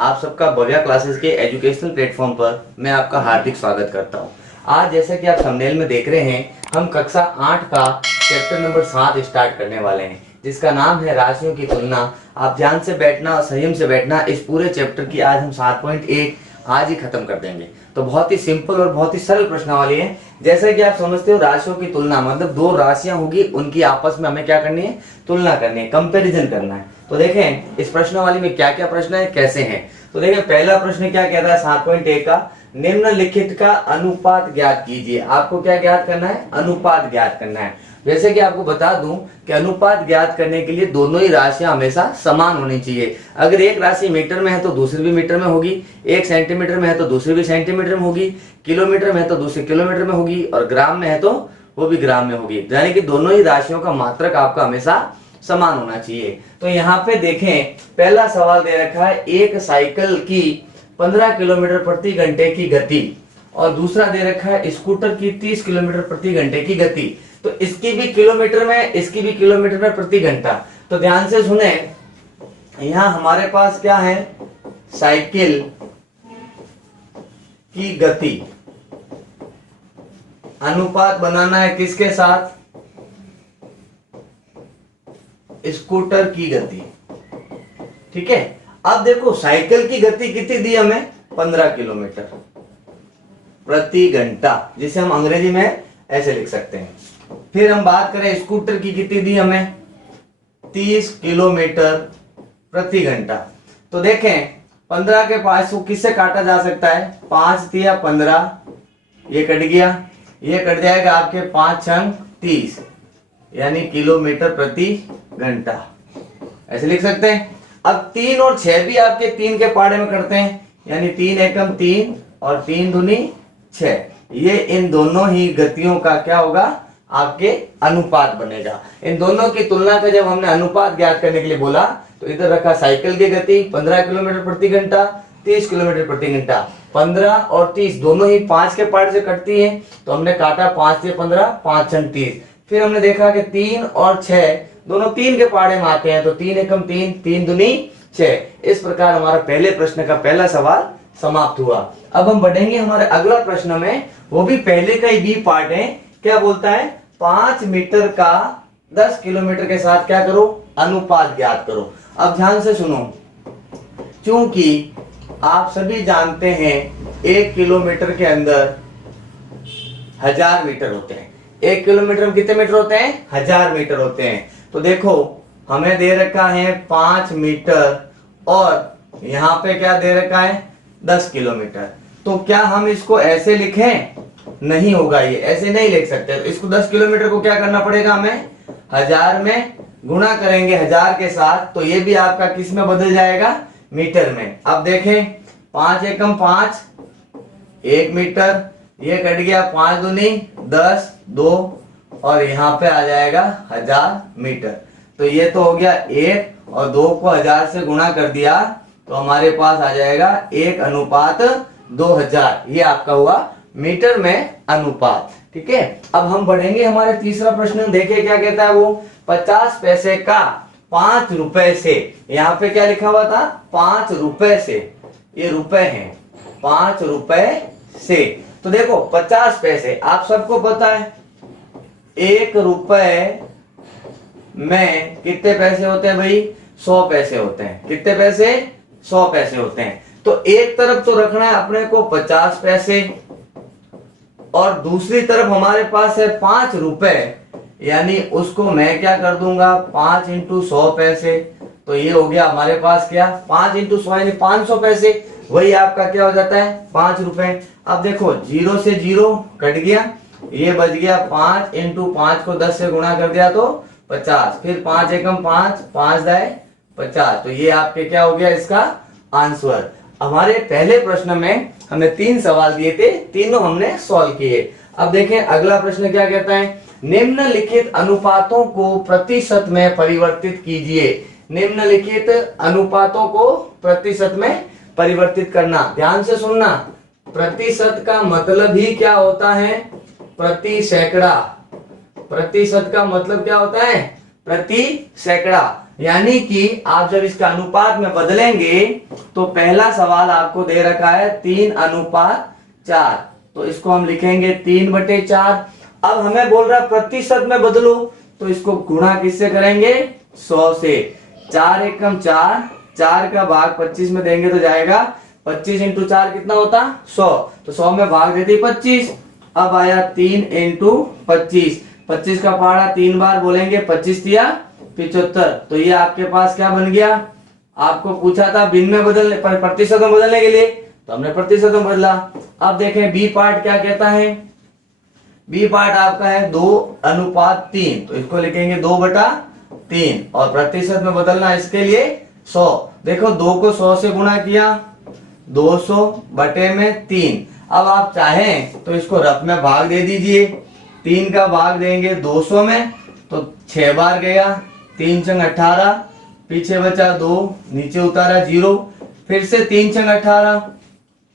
आप सबका भव्या क्लासेस के एजुकेशनल प्लेटफॉर्म पर मैं आपका हार्दिक स्वागत करता हूं। आज जैसा कि आप थंबनेल में देख रहे हैं, हम कक्षा 8 का चैप्टर नंबर 7 स्टार्ट करने वाले हैं, जिसका नाम है राशियों की तुलना। आप ध्यान से बैठना और संयम से बैठना। इस पूरे चैप्टर की आज हम 7.1 आज ही खत्म कर देंगे। तो बहुत ही सिंपल और बहुत ही सरल प्रश्नावली है। जैसे कि आप समझते हो, राशियों की तुलना मतलब दो राशियां होगी, उनकी आपस में हमें क्या करनी है, तुलना करनी है, कंपैरिजन करना है। तो देखें इस प्रश्नावली में क्या क्या प्रश्न है, कैसे हैं। तो देखें पहला प्रश्न क्या कहता है 7.1 का, निम्नलिखित का अनुपात ज्ञात कीजिए। आपको क्या ज्ञात करना है, अनुपात ज्ञात करना है। जैसे कि आपको बता दूं कि अनुपात ज्ञात करने के लिए दोनों ही राशियां हमेशा समान होनी चाहिए। अगर एक राशि मीटर में है तो दूसरी भी मीटर में होगी, एक सेंटीमीटर में है तो दूसरी भी सेंटीमीटर में होगी, किलोमीटर में है तो दूसरी किलोमीटर में होगी, और ग्राम में है तो वो भी ग्राम में होगी। यानी कि दोनों ही राशियों का मात्रक आपका हमेशा समान होना चाहिए। तो यहाँ पे देखें पहला सवाल दे रखा है, एक साइकिल की 15 किलोमीटर प्रति घंटे की गति और दूसरा दे रखा है स्कूटर की 30 किलोमीटर प्रति घंटे की गति। तो इसकी भी किलोमीटर में, इसकी भी किलोमीटर में प्रति घंटा। तो ध्यान से सुने, यहां हमारे पास क्या है, साइकिल की गति, अनुपात बनाना है किसके साथ, स्कूटर की गति। ठीक है। अब देखो साइकिल की गति कितनी दी हमें, 15 किलोमीटर प्रति घंटा, जिसे हम अंग्रेजी में ऐसे लिख सकते हैं। फिर हम बात करें स्कूटर की कितनी दी हमें, 30 किलोमीटर प्रति घंटा। तो देखें 15 के 5 को किससे काटा जा सकता है, 5 दिया 15, ये कट गया, ये कट जाएगा आपके 5 छंग 30, यानी किलोमीटर प्रति घंटा, ऐसे लिख सकते हैं। अब 3 और 6 भी आपके 3 के पाड़े में करते हैं, यानी 3 एकम 3 और 3 दूनी 6। ये इन दोनों ही गतियों का क्या होगा, आपके अनुपात बनेगा। इन दोनों की तुलना का जब हमने अनुपात ज्ञात करने के लिए बोला, तो इधर रखा साइकिल की गति 15 किलोमीटर प्रति घंटा, 30 किलोमीटर प्रति घंटा। 15 और 30 दोनों ही 5 के पार्ट से कटती हैं, तो हमने काटा 5 से 15, 5 छंग 30। फिर हमने देखा कि 3 और 6 दोनों 3 के पाड़े में आते हैं, तो 3 एकम 3, 3 दूनी 6। इस प्रकार हमारा पहले प्रश्न का पहला सवाल समाप्त हुआ। अब हम बढ़ेंगे हमारे अगला प्रश्न में, वो भी पहले का ही बी पार्ट है। क्या बोलता है, 5 मीटर का 10 किलोमीटर के साथ क्या करो, अनुपात ज्ञात करो। अब ध्यान से सुनो, क्योंकि आप सभी जानते हैं 1 किलोमीटर के अंदर 1000 मीटर होते हैं। 1 किलोमीटर में कितने मीटर होते हैं, 1000 मीटर होते हैं। तो देखो हमें दे रखा है 5 मीटर और यहां पे क्या दे रखा है, 10 किलोमीटर। तो क्या हम इसको ऐसे लिखें, नहीं होगा, ये ऐसे नहीं लिख सकते। तो इसको 10 किलोमीटर को क्या करना पड़ेगा, हमें 1000 में गुणा करेंगे 1000 के साथ, तो ये भी आपका किस में बदल जाएगा, मीटर में। अब देखें 5 एकम 5, 1 मीटर, ये कट गया 5 दूनी 10, 2 और यहाँ पे आ जाएगा 1000 मीटर। तो ये तो हो गया 1 और 2 को 1000 से गुणा कर दिया, तो हमारे पास आ जाएगा 1 अनुपात 2000। ये आपका हुआ मीटर में अनुपात। ठीक है। अब हम बढ़ेंगे हमारे तीसरा प्रश्न, देखिए क्या कहता है वो, 50 पैसे का 5 रुपए से, यहाँ पे क्या लिखा हुआ था, 5 रुपए से, ये रुपए हैं, 5 रुपए से। तो देखो 50 पैसे, आप सबको पता है 1 रुपए में कितने पैसे होते हैं भाई, 100 पैसे होते हैं। कितने पैसे, 100 पैसे होते हैं। तो एक तरफ तो रखना है अपने को 50 पैसे और दूसरी तरफ हमारे पास है 5 रुपए, यानी उसको मैं क्या कर दूंगा, 5 इंटू 100 पैसे। तो ये हो गया हमारे पास क्या, 5 इंटू 100 यानी 500 पैसे। वही आपका क्या हो जाता है, 5 रुपए। अब देखो 0 से 0 कट गया, ये बच गया 5 इंटू 5 को 10 से गुणा कर दिया तो 50। फिर 5 एकम 5, 5 दाए 50। तो ये आपके क्या हो गया, इसका आंसर। हमारे पहले प्रश्न में हमने 3 सवाल दिए थे, तीनों हमने सॉल्व किए। अब देखें अगला प्रश्न क्या कहता है, निम्नलिखित अनुपातों को प्रतिशत में परिवर्तित कीजिए। निम्नलिखित अनुपातों को प्रतिशत में परिवर्तित करना। ध्यान से सुनना, प्रतिशत का मतलब ही क्या होता है, प्रति सैकड़ा। प्रतिशत का मतलब क्या होता है, प्रति सैकड़ा। यानी कि आप जब इसका अनुपात में बदलेंगे तो पहला सवाल आपको दे रखा है 3:4, तो इसको हम लिखेंगे 3/4। अब हमें बोल रहा प्रतिशत में बदलो, तो इसको गुणा किससे करेंगे? 100 से। 4 एकम 4, 4 का भाग 25 में देंगे तो जाएगा 25 इंटू 4 कितना होता? 100। तो 100 में भाग देती 25। अब आया 3 इंटू 25, 25 का पहाड़ा 3 बार बोलेंगे, 25 दिया 75। तो ये आपके पास क्या बन गया? आपको पूछा था भिन्न में बदलने, प्रतिशत में बदलने के लिए, तो हमने प्रतिशत में बदला। अब देखें बी पार्ट क्या कहता है। बी पार्ट आपका है 2:3, तो इसको लिखेंगे 2/3, और प्रतिशत में बदलना इसके लिए 100। देखो 2 को 100 से गुणा किया, 200/3। अब आप चाहें तो इसको रफ में भाग दे दीजिए। 3 का भाग देंगे 200 में, तो 6 बार गया, 3 छंग 18, पीछे बचा 2, नीचे उतारा 0, फिर से 3 छंग 18,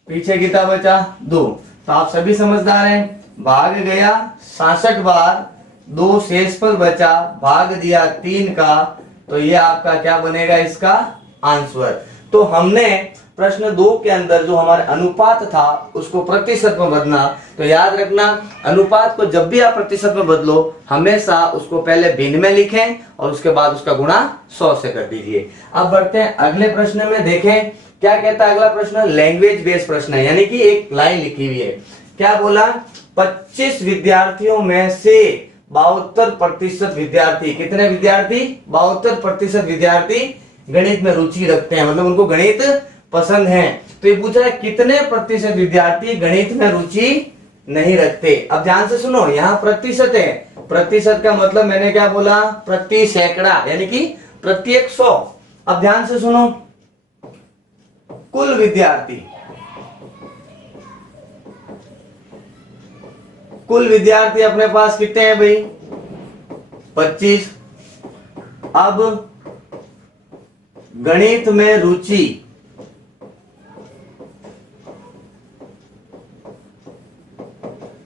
पीछे कितना बचा 2। तो आप सभी समझदार हैं। भाग गया 66 बार, 2 शेष पर बचा, भाग दिया 3 का, तो ये आपका क्या बनेगा? इसका आंसर। तो हमने प्रश्न 2 के अंदर जो हमारा अनुपात था उसको प्रतिशत में बदलना। तो याद रखना, अनुपात को जब भी आप प्रतिशत में बदलो हमेशा उसको पहले भिन्न में लिखें और उसके बाद उसका गुणा 100 से कर दीजिए। अब बढ़ते हैं अगले प्रश्न में। देखें क्या कहता है अगला प्रश्न। लैंग्वेज बेस्ड प्रश्न है, यानी कि एक लाइन लिखी हुई है। क्या बोला? 25 विद्यार्थियों में से 72% विद्यार्थी, कितने विद्यार्थी? 72% विद्यार्थी गणित में रुचि रखते हैं, मतलब उनको गणित पसंद है। तो ये पूछा है कितने प्रतिशत विद्यार्थी गणित में रुचि नहीं रखते। अब ध्यान से सुनो, यहाँ प्रतिशत है, प्रतिशत का मतलब मैंने क्या बोला? प्रति सैकड़ा, यानी कि प्रत्येक 100। अब ध्यान से सुनो, कुल विद्यार्थी, कुल विद्यार्थी अपने पास कितने हैं भाई? 25। अब गणित में रुचि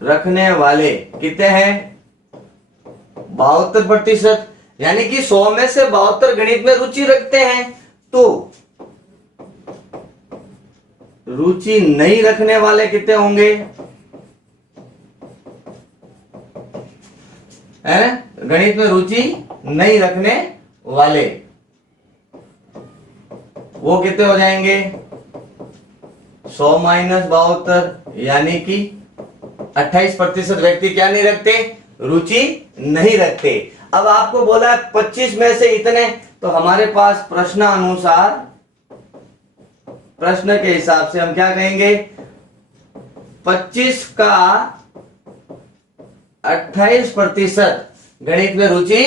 रखने वाले कितने हैं? 72%, यानी कि 100 में से 72 गणित में रुचि रखते हैं। तो रुचि नहीं रखने वाले कितने होंगे? है गणित में रुचि नहीं रखने वाले, वो कितने हो जाएंगे? 100 माइनस 72, यानी कि 28% व्यक्ति क्या नहीं रखते? रुचि नहीं रखते। अब आपको बोला 25 में से इतने, तो हमारे पास प्रश्नानुसार, प्रश्न के हिसाब से हम क्या कहेंगे? 25 का 28% गणित में रुचि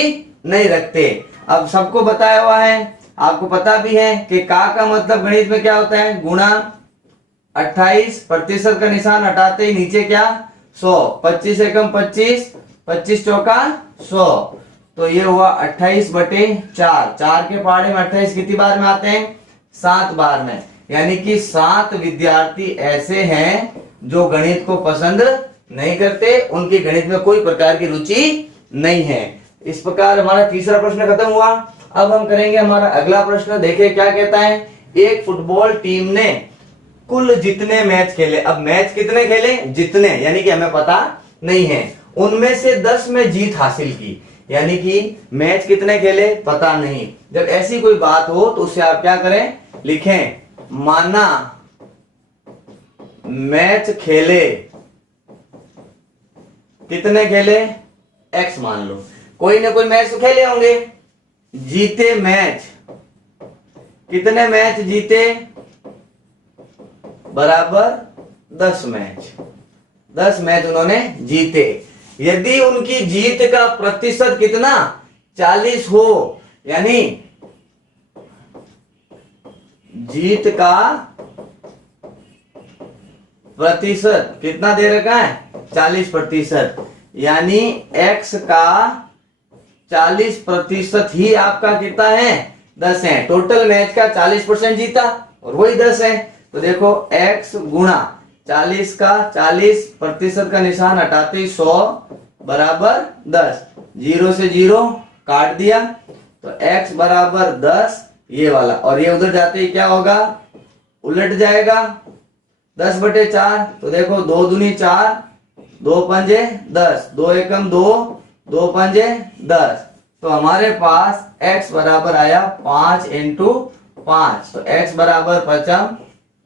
नहीं रखते। अब सबको बताया हुआ है, आपको पता भी है कि का मतलब गणित में क्या होता है? गुणा 28%, का निशान हटाते ही नीचे क्या? 100। 25 एकम 25, 25 चौका 100, तो ये हुआ 28/4। 4 के पहाड़े में 28 कितनी बार में आते हैं? 7 बार में। यानी कि 7 विद्यार्थी ऐसे हैं जो गणित को पसंद नहीं करते, उनकी गणित में कोई प्रकार की रुचि नहीं है। इस प्रकार हमारा तीसरा प्रश्न खत्म हुआ। अब हम करेंगे हमारा अगला प्रश्न। देखिए क्या कहता है। एक फुटबॉल टीम ने कुल जितने मैच खेले, अब मैच कितने खेले? जितने, यानी कि हमें पता नहीं है, उनमें से 10 में जीत हासिल की, यानी कि मैच कितने खेले पता नहीं। जब ऐसी कोई बात हो तो उससे आप क्या करें? लिखें माना मैच खेले, कितने खेले? एक्स मान लो, कोई ना कोई मैच तो खेले होंगे। जीते मैच, कितने मैच जीते? बराबर 10 मैच, 10 मैच उन्होंने जीते। यदि उनकी जीत का प्रतिशत कितना? 40 हो, यानी जीत का प्रतिशत कितना दे रखा है? 40%, यानी x का 40% ही आपका कितना है? 10 है। टोटल मैच का 40% जीता और वही 10 है। तो देखो x गुणा 40 का 40% का निशान हटाते ही 100 बराबर 10, 0 से 0 काट दिया, तो x बराबर 10 ये वाला, और ये उधर जाते ही क्या होगा, उलट जाएगा 10/4। तो देखो 2 दूनी 4, 2 पंजे 10, 2 एकम 2, 2 पंजे 10। तो हमारे पास x बराबर आया 5 × 5, तो x बराबर 5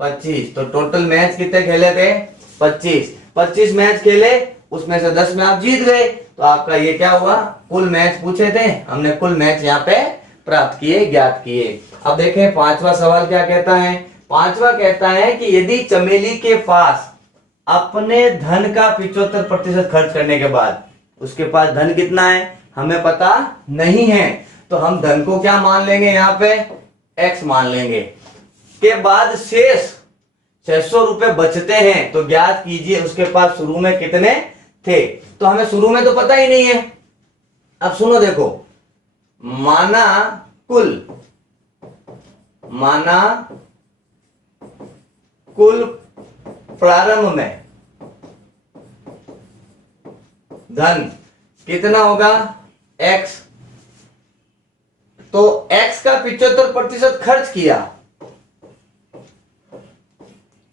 25। तो टोटल मैच कितने खेले थे, 25 मैच खेले, उसमें से 10 में आप जीत गए। तो आपका ये क्या हुआ, कुल मैच पूछे थे, हमने कुल मैच यहाँ पे प्राप्त किए, ज्ञात किए। अब देखें पांचवा सवाल क्या कहता है। पांचवा कहता है कि यदि चमेली के पास अपने धन का 75% खर्च करने के बाद, उसके पास धन कितना है हमें पता नहीं है, तो हम धन को क्या मान लेंगे, यहाँ पे x मान लेंगे, के बाद शेष 600 रुपए बचते हैं, तो ज्ञात कीजिए उसके पास शुरू में कितने थे। तो हमें शुरू में तो पता ही नहीं है। अब सुनो देखो, माना कुल प्रारंभ में धन कितना होगा, x, तो x का 75% खर्च किया,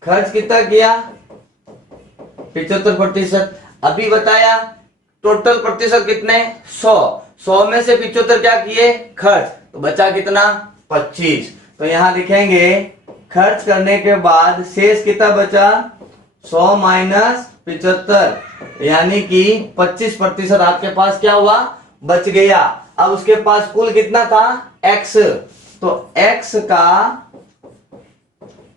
खर्च कितना किया 75%। अभी बताया टोटल प्रतिशत कितने 100 में से 75 क्या किए खर्च, तो बचा कितना 25। तो यहां लिखेंगे खर्च करने के बाद शेष कितना बचा 100 माइनस 75, यानी कि 25% आपके पास क्या हुआ बच गया। अब उसके पास कुल कितना था x, तो x का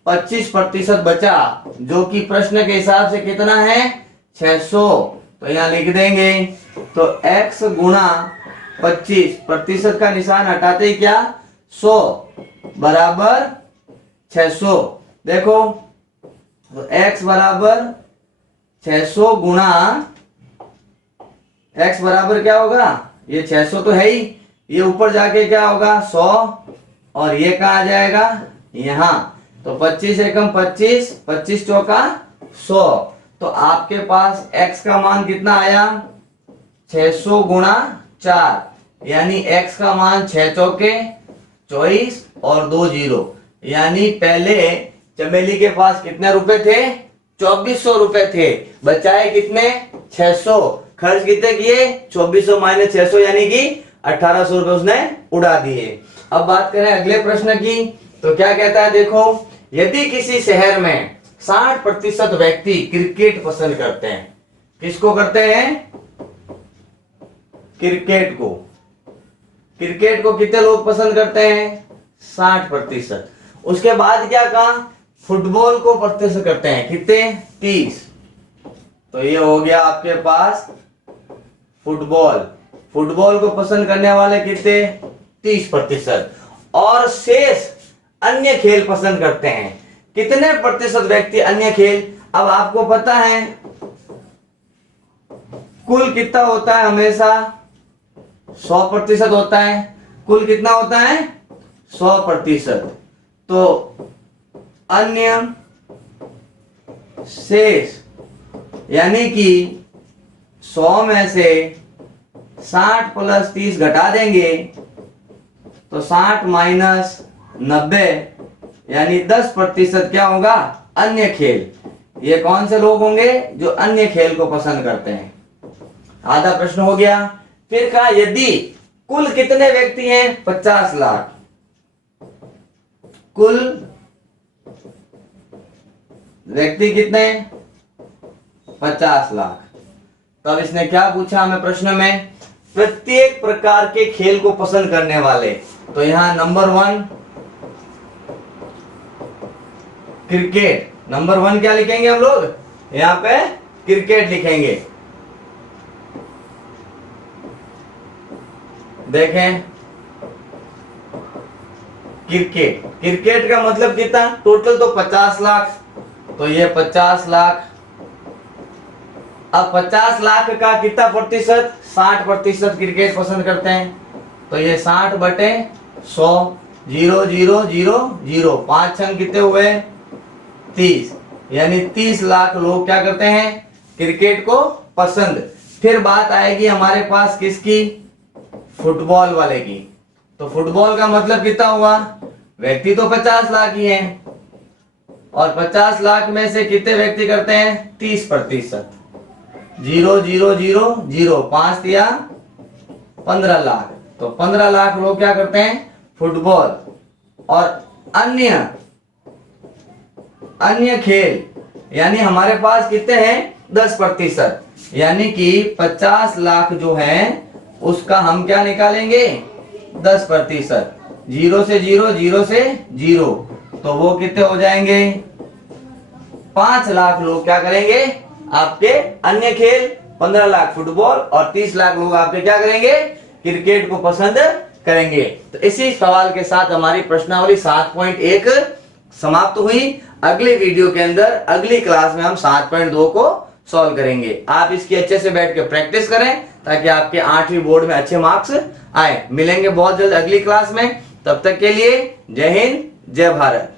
25% बचा, जो कि प्रश्न के हिसाब से कितना है 600। तो यहां लिख देंगे, तो x गुणा 25% का निशान हटाते ही क्या 100 बराबर 600। देखो तो x बराबर 600 गुणा, x बराबर क्या होगा, ये 600 तो है ही, ये ऊपर जाके क्या होगा 100, और ये कहा जाएगा यहां, तो 25 एकम 25, 25 चौका 100। तो आपके पास x का मान कितना आया 600 गुणा 4, यानी x का मान 6 चौके 24 और 2 जीरो, यानी पहले चमेली के पास कितने रुपए थे 2400 रुपए थे, बचाए कितने 600, खर्च कितने किए 2400 माइनस 600, यानी कि 1800 रुपए उसने उड़ा दिए। अब बात करें अगले प्रश्न की, तो क्या कहता है देखो, यदि किसी शहर में 60% व्यक्ति क्रिकेट पसंद करते हैं, किसको करते हैं क्रिकेट को, क्रिकेट को कितने लोग पसंद करते हैं 60%। उसके बाद क्या कहा फुटबॉल को प्रतिशत करते हैं कितने 30। तो ये हो गया आपके पास फुटबॉल को पसंद करने वाले कितने 30%, और शेष अन्य खेल पसंद करते हैं कितने प्रतिशत व्यक्ति अन्य खेल। अब आपको पता है कुल कितना होता है हमेशा 100% होता है, कुल कितना होता है 100%, तो अन्य शेष यानी कि 100 में से 60 + 30 घटा देंगे, तो 60 माइनस 90, यानी 10% क्या होगा अन्य खेल। ये कौन से लोग होंगे जो अन्य खेल को पसंद करते हैं। आधा प्रश्न हो गया। फिर कहा यदि कुल कितने व्यक्ति हैं 50 लाख, कुल व्यक्ति कितने 50 लाख। तब इसने क्या पूछा हमें प्रश्न में, प्रत्येक प्रकार के खेल को पसंद करने वाले। तो यहां नंबर 1 क्रिकेट, नंबर 1 क्या लिखेंगे हम लोग, यहां पे क्रिकेट लिखेंगे। देखें क्रिकेट का मतलब कितना, टोटल तो 50 लाख, तो ये 50 लाख। अब 50 लाख का कितना प्रतिशत 60% क्रिकेट पसंद करते हैं, तो ये 60/100, 0 0 0 0, 5 छंग कितने हुए 30, यानी 30 लाख लोग क्या करते हैं क्रिकेट को पसंद। फिर बात आएगी हमारे पास किसकी, फुटबॉल वाले की। तो फुटबॉल का मतलब कितना हुआ, व्यक्ति तो 50 लाख ही हैं और 50 लाख में से कितने व्यक्ति करते हैं 30%। 0 0 0 0 5 दिया 15 लाख, तो 15 लाख लोग क्या करते हैं फुटबॉल। और अन्य खेल यानी हमारे पास कितने हैं 10%, यानी कि 50 लाख जो है उसका हम क्या निकालेंगे 10%। 0 से 0 0 से 0, तो वो कितने हो जाएंगे 5 लाख लोग क्या करेंगे आपके अन्य खेल, 15 लाख फुटबॉल और 30 लाख लोग आपके क्या करेंगे क्रिकेट को पसंद करेंगे। तो इसी सवाल के साथ हमारी प्रश्नावली 7.1 समाप्त हुई। अगली वीडियो के अंदर अगली क्लास में हम 7.2 को सॉल्व करेंगे। आप इसकी अच्छे से बैठ के प्रैक्टिस करें ताकि आपके 8वीं बोर्ड में अच्छे मार्क्स आए। मिलेंगे बहुत जल्द अगली क्लास में, तब तक के लिए जय हिंद जय भारत।